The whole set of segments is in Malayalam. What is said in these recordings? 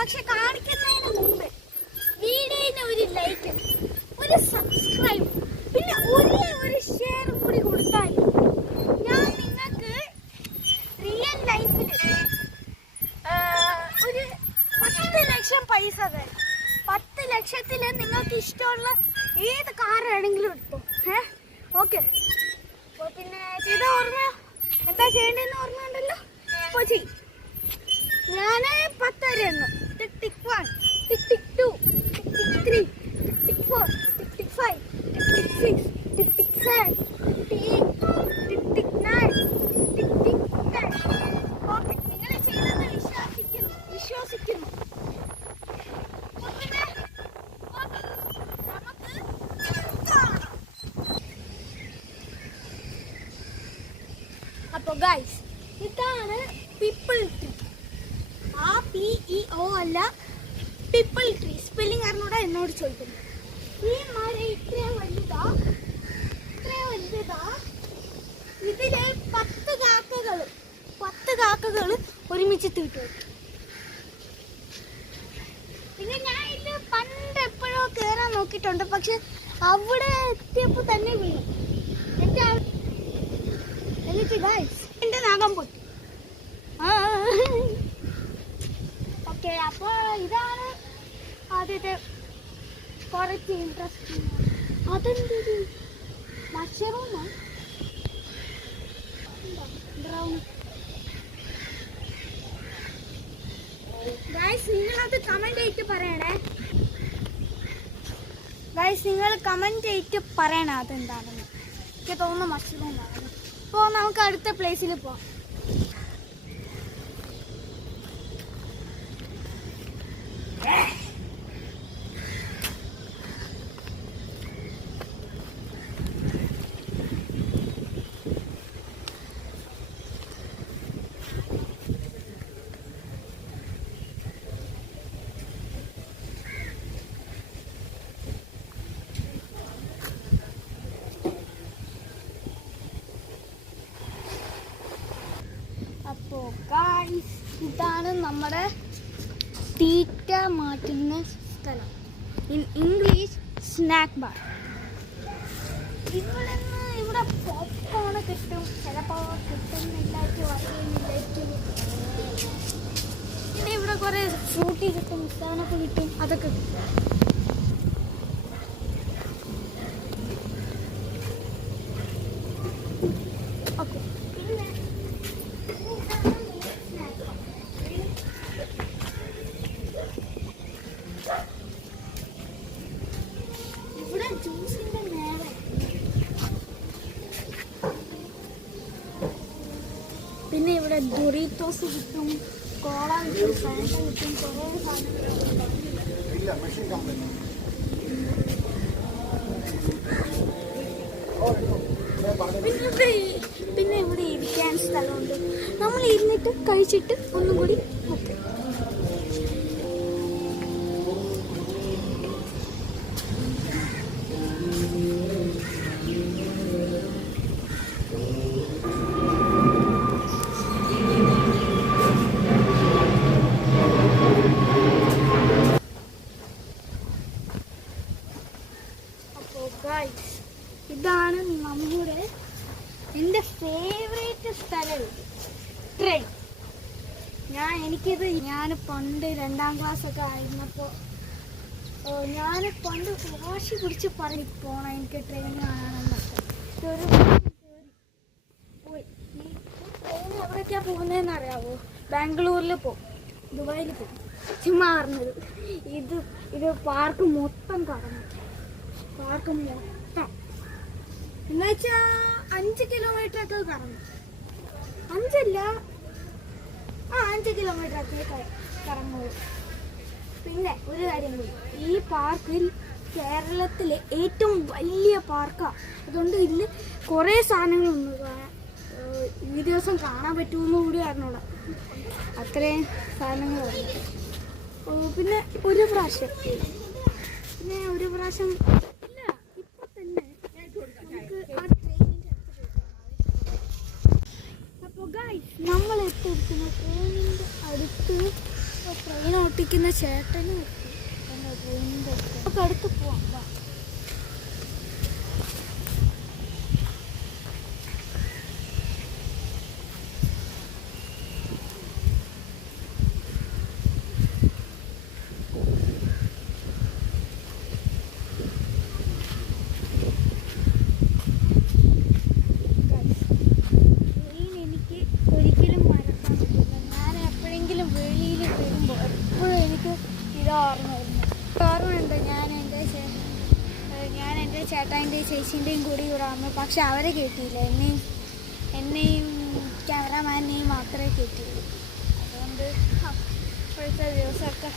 പക്ഷെ കാണിക്കുന്നതിന് മുമ്പ് വീഡിയോന് ഒരു ലൈക്ക്, ഒരു സബ്സ്ക്രൈബ്, പിന്നെ ഒരു ഷെയറും കൂടി കൊടുത്താൽ ഞാൻ നിങ്ങൾക്ക് റിയൽ ലൈഫിൽ ഒരു 10 ലക്ഷം പൈസ തരാം. 10 ലക്ഷത്തിൽ നിങ്ങൾക്ക് ഇഷ്ടമുള്ള ഏത് കാറാണെങ്കിലും എടുത്തോ. ഓക്കെ. അപ്പോൾ പിന്നെ ചെയ്ത ഓർമ്മ എന്താ ചെയ്യേണ്ടതെന്ന് ഓർമ്മ ഉണ്ടല്ലോ. അപ്പോൾ ചെയ്യും. ഞാൻ 10 വരെ എണ്ണു. ടിക് ടിക് 1, ടിക് ടിക് 2, ടിക് ടിക് 3, ടിക് ടിക് 4, ടിക് ടിക് 5, ടിക് ടിക് 6, ടിക് ടിക് 7, ടിക് ടിക് 9, ടിക് ടിക് 10. ഓക്കെ, നിങ്ങൾ ചെയ്തെന്ന് വിശ്വസിക്കുന്നു. അപ്പോൾ ഗൈസ്, ഇതാണ് പിപ്പിൾ ട്രീ. ആ PEO അല്ല, പിപ്പിൾ ട്രീ. സ്പെല്ലിംഗ് അറിഞ്ഞൂടാ എന്നോട് ചോദിക്കുന്നു. ഈ മരം ഇത്രയും വലുതാ. ഇതിലെ 10 കാക്കകൾ ഒരുമിച്ച് തീട്ടു. പിന്നെ ഞാൻ ഇത് പണ്ട് എപ്പോഴോ കയറാൻ നോക്കിയിട്ടുണ്ട്, പക്ഷെ അവിടെ എത്തിയപ്പോൾ തന്നെ വീണു. എന്നിട്ട് ഗൈസ് എൻ്റെ നാഗം പൊട്ടി. ഓക്കെ, അപ്പോൾ ഇതാണ് ആദ്യത്തെ കുറച്ച് ഇൻട്രസ്റ്റിംഗ്. അതെന്തൊരു മഷറൂമോ ബ്രൗൺ. ഗൈസ്, നിങ്ങളത് കമന്റ് ചെയ്തിട്ട് പറയണേ. ഗൈസ്, നിങ്ങൾ കമന്റ് ചെയ്തിട്ട് പറയണേ അതെന്താണെന്ന്. എനിക്ക് തോന്നുന്നു മഷ്റൂമാണ്. അപ്പോൾ നമുക്ക് അടുത്ത പ്ലേസിൽ പോവാം. അപ്പോൾ ഗൈസ്, ഇതാണ് നമ്മുടെ തീറ്റ മാറ്റുന്ന സ്ഥലം. In English snack bar. ഇവിടെ പോപ്കോൺ കിട്ടും, ചിലപ്പോൾ കിട്ടുന്നില്ലായിരിക്കും. പിന്നെ ഇവിടെ കുറേ ഫ്രൂട്ടി കിട്ടും, സാധനമൊക്കെ കിട്ടും, അതൊക്കെ കിട്ടും. ഓക്കെ, ഇവിടെ ജ്യൂസിന്റെ നേരെ. പിന്നെ ഇവിടെ ഡൊറിറ്റോസ് കിട്ടും, കോള കിട്ടും, ഫാൻറ്റ കിട്ടും, കുറേ സാധനങ്ങൾ. പിന്നെ ഇവിടെ ഇരിക്കാൻ സ്ഥലമുണ്ട്. നമ്മൾ ഇരുന്നിട്ട് കഴിച്ചിട്ട് ഒന്നും കൂടി നോക്കാം. ഇതാണ് നമ്മുടെ എൻ്റെ ഫേവറേറ്റ് സ്ഥലം, ട്രെയിൻ. ഞാൻ പണ്ട് 2ാം ക്ലാസ്സൊക്കെ ആയിരുന്നപ്പോൾ ഞാൻ പണ്ട് വാശി പിടിച്ച് പറഞ്ഞ് പോകണം എനിക്ക് ട്രെയിൻ കാണണമെന്നൊക്കെ. പോയി. ട്രെയിൻ എവിടേക്കാണ് പോകുന്നതെന്ന് അറിയാമോ? ബാംഗ്ലൂരിൽ പോകും, ദുബായിൽ പോകും. ചുമ്മാ പറഞ്ഞത്. ഇത് പാർക്ക് മൊത്തം കറങ്ങും. പാർക്ക് മൊത്തം എന്നുവെച്ചാൽ 5 കിലോമീറ്ററൊക്കെ കറങ്ങും. 5 കിലോമീറ്ററൊക്കെ കറങ്ങുള്ളൂ. പിന്നെ ഒരു കാര്യം കൂടി, ഈ പാർക്കിൽ കേരളത്തിലെ ഏറ്റവും വലിയ പാർക്കാണ്. അതുകൊണ്ട് ഇതിൽ കുറേ സാധനങ്ങളൊന്നും ഈ ദിവസം കാണാൻ പറ്റുമെന്ന് കൂടി അറിഞ്ഞോളാം. അത്രയും സാധനങ്ങളാണ്. പിന്നെ ഒരു പ്രാവശ്യം ഇല്ല, ഇപ്പൊ തന്നെ നമുക്ക് ആ ട്രെയിനിൻ്റെ അപ്പോൾ ഗൈസ്, നമ്മൾ എത്തിയിരിക്കുന്ന ട്രെയിനിൻ്റെ അടുത്ത്. ട്രെയിൻ ഓട്ടി നിൽക്കുന്ന ചേട്ടനും ട്രെയിനിൻ്റെ നമുക്ക് അടുത്ത് പോവാം. വാ. ചേട്ടാൻ്റെയും ചേച്ചീൻ്റെയും കൂടി ഇവിടെ വന്നു. പക്ഷെ അവരെ കേട്ടിയില്ല, എന്നെയും ക്യാമറാമാനെയും മാത്രമേ കേട്ടിയുള്ളൂ. അതുകൊണ്ട് ഇപ്പോഴത്തെ ദിവസമൊക്കെ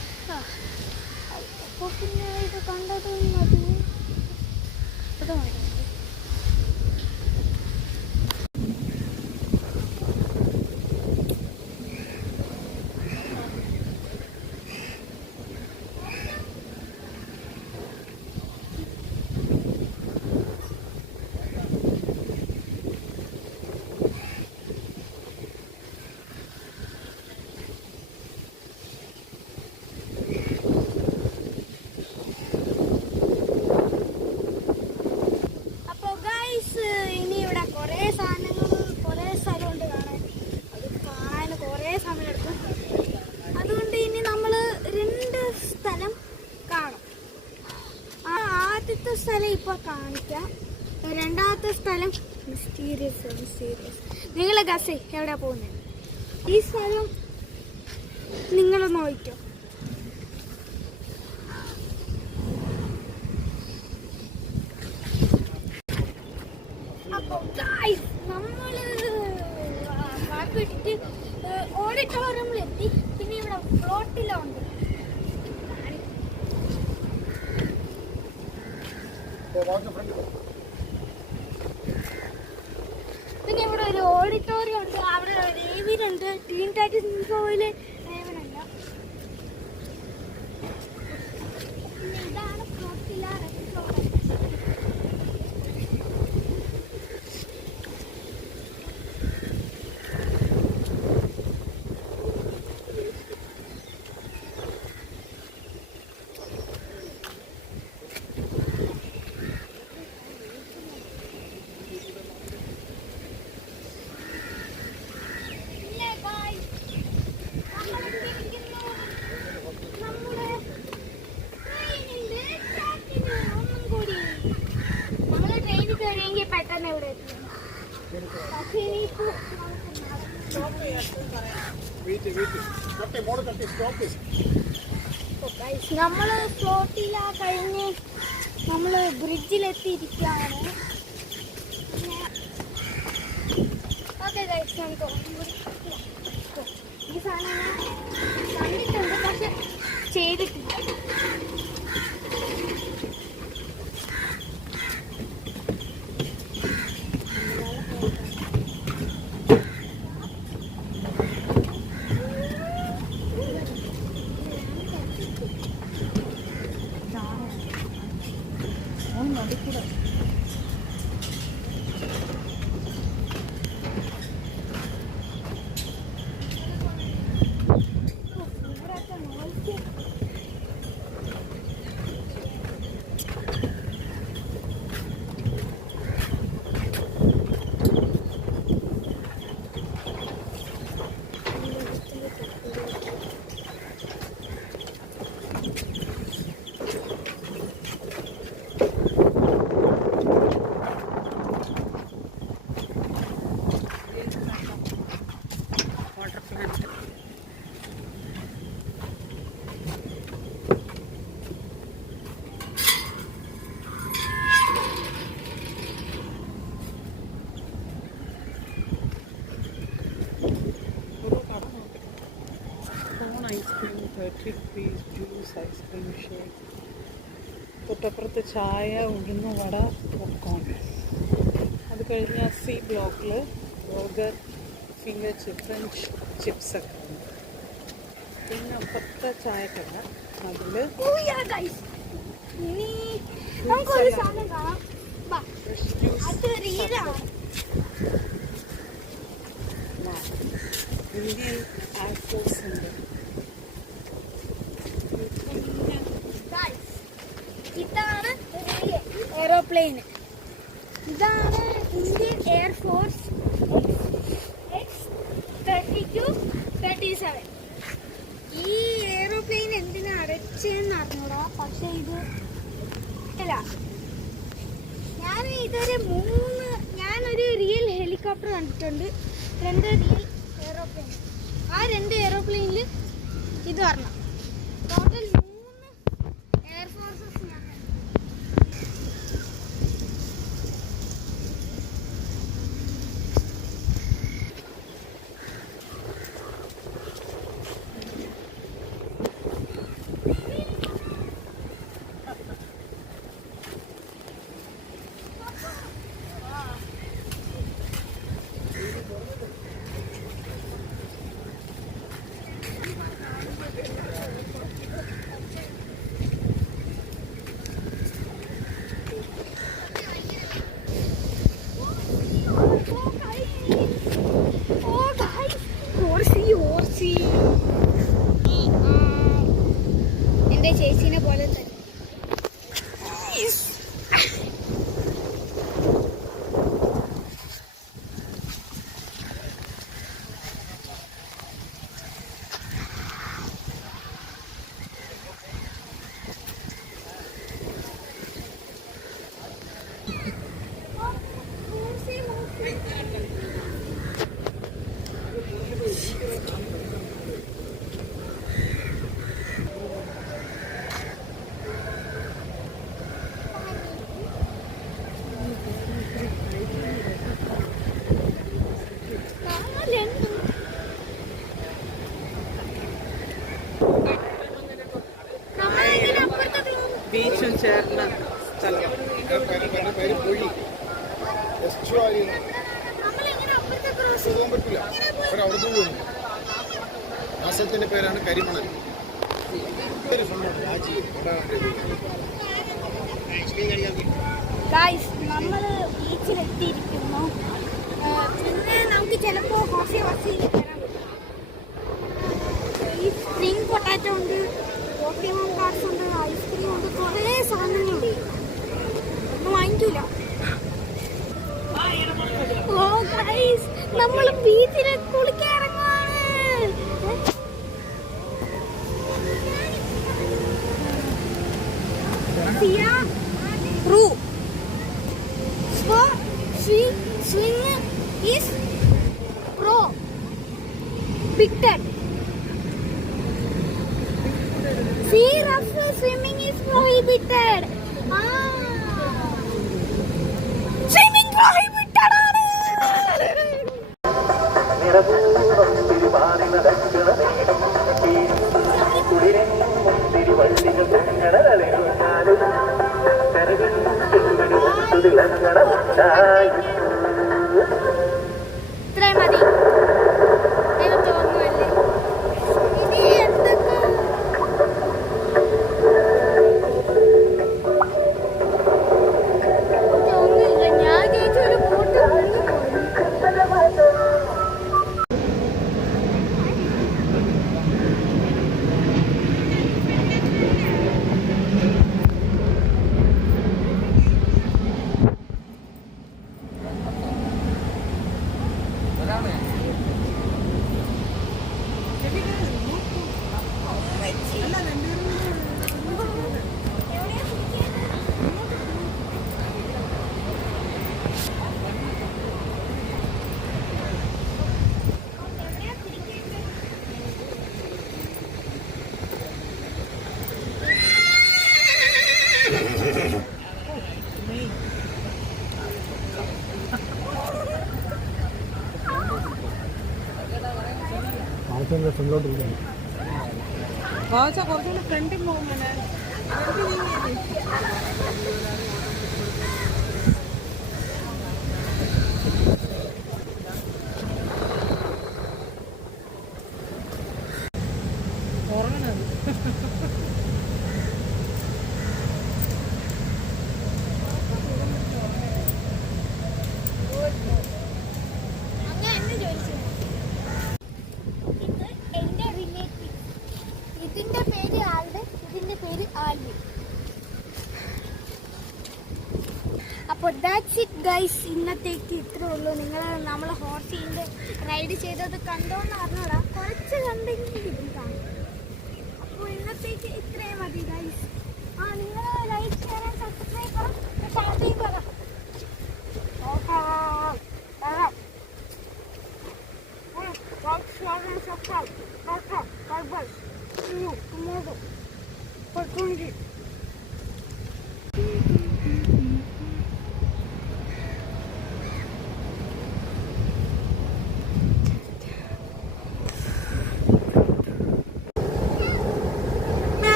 അപ്പോൾ പിന്നെ ഇത് കണ്ടതും അത് മതി. അതുകൊണ്ട് ഇനി നമ്മൾ 2 സ്ഥലം കാണും. ആദ്യത്തെ സ്ഥലം ഇപ്പോൾ കാണിക്കാം. രണ്ടാമത്തെ സ്ഥലം മിസ്റ്റീരിയസ്. നിങ്ങൾ ഗസ് എവിടെ പോകുന്നത്? ഈ സ്ഥലം നിങ്ങൾ നോക്കിക്കോ. അപ്പോൾ നമ്മൾ വാപ്പിട്ടിട്ട് ഓഡിറ്റോറിയമിലെത്തി. പിന്നെ ഇവിടെ ഫ്ലോട്ടിലുണ്ട്. പിന്നെ ഇവിടെ ഒരു ഓഡിറ്റോറിയം ഉണ്ട്. അവിടെ റേവിനുണ്ട്. ടീൻ ടാറ്റിൽ റേവിനല്ല. പിന്നെ ഇതാണ് ഫ്ലോട്ടില റെസ്റ്റോറൻറ്റ്. പെട്ടെന്ന് എവിടെ നമ്മള് ഫ്ലോട്ടില കഴിഞ്ഞ് നമ്മള് ബ്രിഡ്ജിലെത്തിയിരിക്കുകയാണ്. ഓക്കെ ഗൈസ്, നമുക്ക് ഈ സാധനം ഞാൻ കണ്ടിട്ടുണ്ട് പക്ഷെ ചെയ്തിട്ടില്ല. Ice cream 30 rupees, juice, ice cream shake, തൊട്ടപ്പുറത്ത് ചായ, ഉഴുന്നുവട, പോപ്കോൺ. അത് കഴിഞ്ഞ് സി ബ്ലോക്കിൽ ബർഗർ, ഫിംഗർ ചിപ്പ്, ഫ്രഞ്ച് ചിപ്സൊക്കെ ഉണ്ട്. പിന്നെ അപ്പുറത്തെ ചായക്കട, അതിൽ ഫ്രഷ് ജ്യൂസ്, ഇന്ത്യൻ ആപ്പിൾസ് ഉണ്ട്. എയർപ്ലെയിൻ. ഇതാണ് ഇന്ത്യൻ എയർഫോഴ്സ് X-32-37. ഈ എയറോപ്ലെയിൻ എന്തിനാ അടച്ചെന്ന് അറിഞ്ഞൂടാ, പക്ഷെ ഇത് അല്ല. ഞാനൊരു റിയൽ ഹെലികോപ്റ്റർ കണ്ടിട്ടുണ്ട്, 2 റിയൽ എയറോപ്ലെയിൻ. ആ 2 എയറോപ്ലെയിനിൽ ഇത് വരണം. ടോട്ടൽ 3 എയർഫോഴ്സസ് ഞാൻ കണ്ടു. എന്റെ ചേച്ചീനെ പോലെ തന്നെ. ബീച്ചും ചേർന്ന സ്ഥലം. മാസത്തിന്റെ പേരാണ് കരിമണൽ. നമ്മൾ ബീച്ചിലെത്തിയിരിക്കുന്നു. പിന്നെ നമുക്ക് ചിലപ്പോൾ കോഫി ബസ്സിൽ കയറാൻ പറ്റും. ഈ സ്പ്രിംഗ് പൊട്ടാറ്റോ ഉണ്ട്, പോക്കിമോൺ കാർഡ്സ് ഉണ്ട്, ഐസ്ക്രീം ഉണ്ട്, കുറേ സാധനങ്ങളുണ്ട്. ഒന്നും വാങ്ങിക്കൂല. ഓ ഗൈസ്, നമ്മൾ ബീച്ചിലെ കുളിക്കാൻ ഇറങ്ങുവാണ്. Swing is prohibited. Sea rough swimming is prohibited. Swimming prohibited ആണ്. ഇത്രയും മതി. എനിക്ക് തോന്നുന്നല്ലേ ഇത് എന്തൊക്കെ തോന്നുന്നില്ല. ഞാൻ ചേച്ചൊരു ബോട്ട് കുറച്ചുകൂടെ ഫ്രണ്ടിൽ പോകുമ്പോൾ ഇതിന്റെ പേര് ആൽവിൻ, ഇതിന്റെ പേര് ആൽവിൻ. അപ്പോൾ ദാറ്റ്സ് ഇറ്റ് ഗൈസ്. ഇന്നത്തേക്ക് ഇത്രേ ഉള്ളൂ. നിങ്ങൾ നമ്മൾ ഹോർസിൻ്റെ റൈഡ് ചെയ്തത് കണ്ടോന്ന് അറിഞ്ഞൂടാ, കുറച്ച് കണ്ടെങ്കിൽ ഇതാണ്. അപ്പോൾ ഇന്നത്തേക്ക് ഇത്രയും മതി ഗൈസ്. നിങ്ങൾ ലൈക്ക് ഷെയർ ആൻഡ് സബ്സ്ക്രൈബ് പറ. Like, share and subscribe. Bye. See you tomorrow for 20.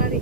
മതി.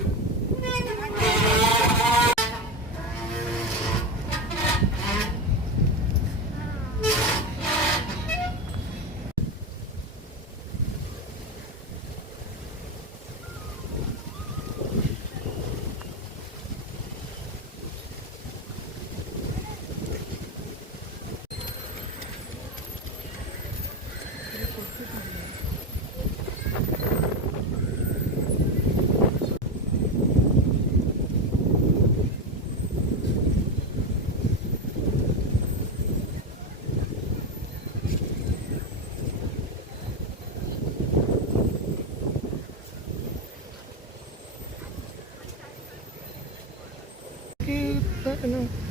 No.